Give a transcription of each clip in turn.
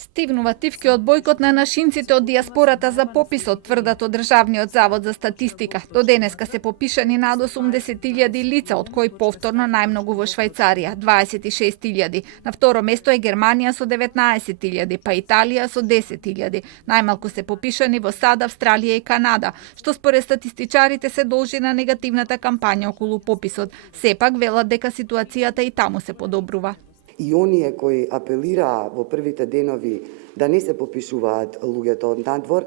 Стивнувативкиот бојкот на нашинците од дијаспората за пописот, тврдат од Државниот завод за статистика. До денеска се попишани над 80.000 лица, од кои повторно најмногу во Швајцарија, 26.000. На второ место е Германија со 19.000, па Италија со 10.000. Најмалку се попишани во САД, Австралија и Канада, што според статистичарите се должи на негативната кампања околу пописот. Сепак велат дека ситуацијата и таму се подобрува. И оние кои апелираа во првите денови да не се попишуваат луѓето од надвор,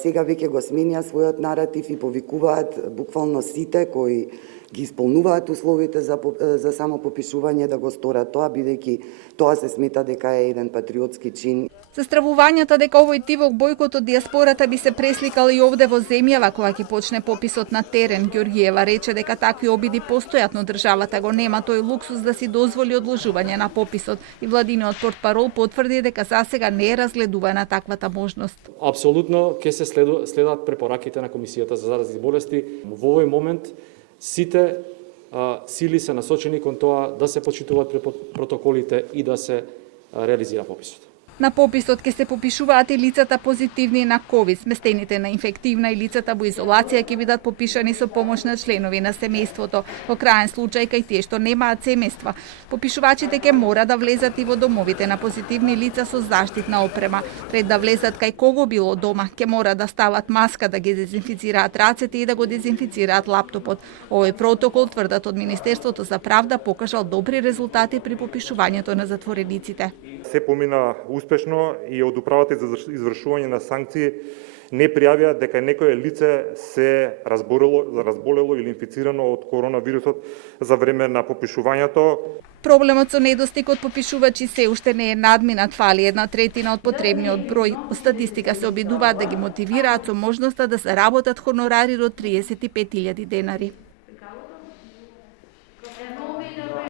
сега веќе го сменија својот наратив и повикуваат буквално сите кои ги исполнуваат условите за само попишување да го сторат тоа, бидејќи тоа се смета дека е еден патриотски чин. Застравувањата дека овој тивок бојкот од дијаспората би се пресликал и овде во земјава кога ќе почне пописот на терен, Ѓорѓиева рече дека такви обиди постојат, но државата го нема тој луксус да си дозволи одложување на пописот и владиниот портпарол потврди дека засега не е разгледувана таквата можност. Апсолутно ќе се следат препораките на Комисијата за заразни болести. Во овој момент сите сили се насочени кон тоа да се почитуваат протоколите и да се реализира пописот. На пописот ќе се попишуваат и лицата позитивни на ковид, сместените на инфективна и лицата во изолација ќе бидат попишани со помош на членови на семејството. Во краен случај кај тие што немаат семејства, попишувачите ќе мора да влезат и во домовите на позитивни лица со заштитна опрема. Пред да влезат кај кого било дома, ќе мора да стават маска, да ги дезинфицираат рацете и да го дезинфицираат лаптопот. Овој протокол, тврдат од Министерството за правда, покажал добри резултати при попишувањето на затворениците. Се помина успешно и од управата за извршување на санкции не пријавија дека некое лице се разболело или инфицирано од коронавирусот за време на попишувањето. Проблемот со недостиг од попишувачи се уште не е надминат, фали 1/3 од потребниот број. Од статистика се обидуваат да ги мотивираат со можноста да се работат хонорари до 35.000 денари.